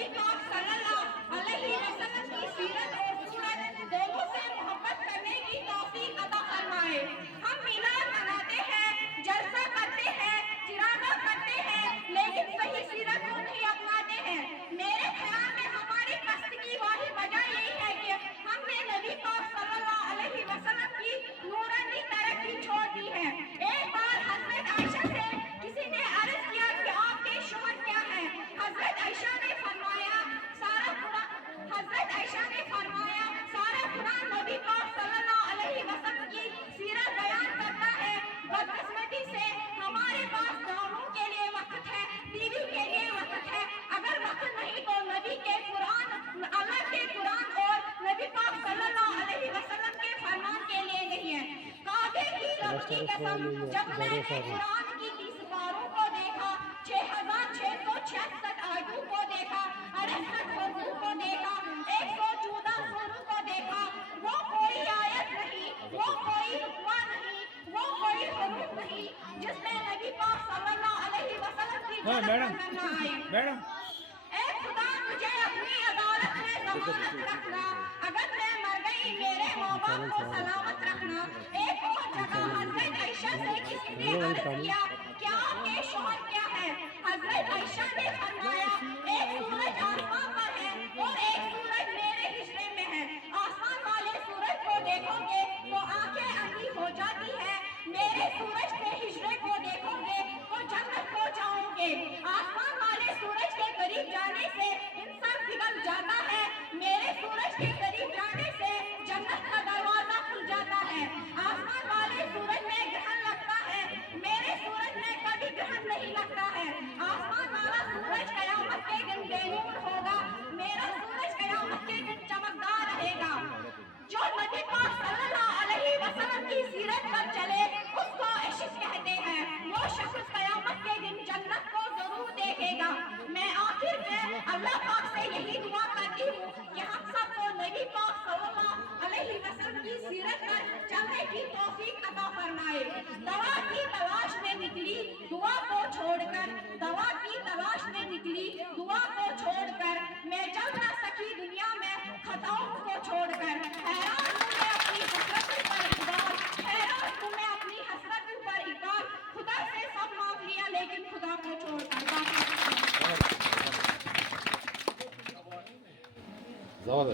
नबी पाक सल्लल्लाहु अलैहि वसल्लम की सीरत और सूरत दोनों से मोहब्बत करने की तौफीक अता फरमाए। हम मिलाद मनाते हैं, जलसा करते हैं, चिरागा करते हैं, लेकिन सही सीरत को नहीं अपनाते हैं। मेरे ख्याल में हमारी कष्ट की वाही वजह यही है कि हमने नबी पाक सल्लल्लाहु अलैहि वसल्लम की नूरानी तरक्की छोड़ दी है। एक बार हजरत आयशा से किसी ने अर्ज किया कि आपके शौहर क्या है? हजरत आयशा ने फरमाया सारा कुरान नबी पाक सल्लल्लाहु अलैहि वसल्लम की सीरत बयान करता है। बदकिस्मती से हमारे पास दोनों के लिए वक्त है, बीवी के लिए वक्त है। अगर वक्त नहीं तो नबी के कुरान, अल्लाह के कुरान और नबी पाक सल्लल्लाहु अलैहि वसल्लम के फरमान के लिए नहीं है। काबे की रब की कसम, जब मैंने कुरान की 30 पारों को देखा, 6666 आयतों को देखा, 68 हुरूफ को देखा, 114 सूरों को देखा, वो कोई आयत नहीं, वो कोई रुकवा नहीं, वो कोई हुरूफ नहीं जिसमें नबी पाक सल्लल्लाहु अलैहि वसल्लम की झलक नजर न आए। ऐ खुदा मुझे अपनी अदालत में जमानत रखना, अगर मैं मर गई मेरे माँ बाप को सलामत रखना। एक और जगह हजरत आयशा से किसी ने अर्ज किया क्या आपके शौहर क्या है? हजरत आयशा ने फरमाया एक सूरज आसमान पर है और एक सूरज मेरे हिजरे में है। आसमान वाले सूरज को देखोगे तो आंखें अंधी हो जाती है, मेरे सूरज के हिजरे को देखोगे तो जन्नत को जाओगे। आसमान वाले सूरज के करीब जाने से इंसान पिघल जाता है, मेरे सूरज के करीब जाने से जन्नत का दरवाजा खुल जाता है। आसमान वाले सूरज में ग्रहण लगता है, मेरे सूरज में कभी ग्रहण नहीं लगता है। आसमान वाला सूरज कयामत के दिन बेनूर होगा, मेरा सूरज कयामत के दिन चमकदार रहेगा। जो नबी पाक सल्लल्लाहु अलैहि वसल्लम की सीरत पर चले उसको इश्क कहते हैं। वो शख्स कयामत के दिन जन्नत को जरूर देखेगा। मैं आखिर में अल्लाह पाक से यही दुआ करती हूँ कि हम सबको नबी पाक सल्लल्लाहु अलैहि वसल्लम की सीरत पर चलने की तौफीक अता फरमाए। दवा की तलाश में निकली दुआ को छोड़कर, दवा की तलाश में निकली दुआ को छोड़कर, मैं चल न सकी दुनिया में खताओं को छोड़कर। हैरान हूँ मैं अपनी हसरत पर इकबाल, हैरान हूँ मैं अपनी हसरत पर इकबाल। खुदा से सब मांग लिया लेकिन खुदा को छोड़कर। زوال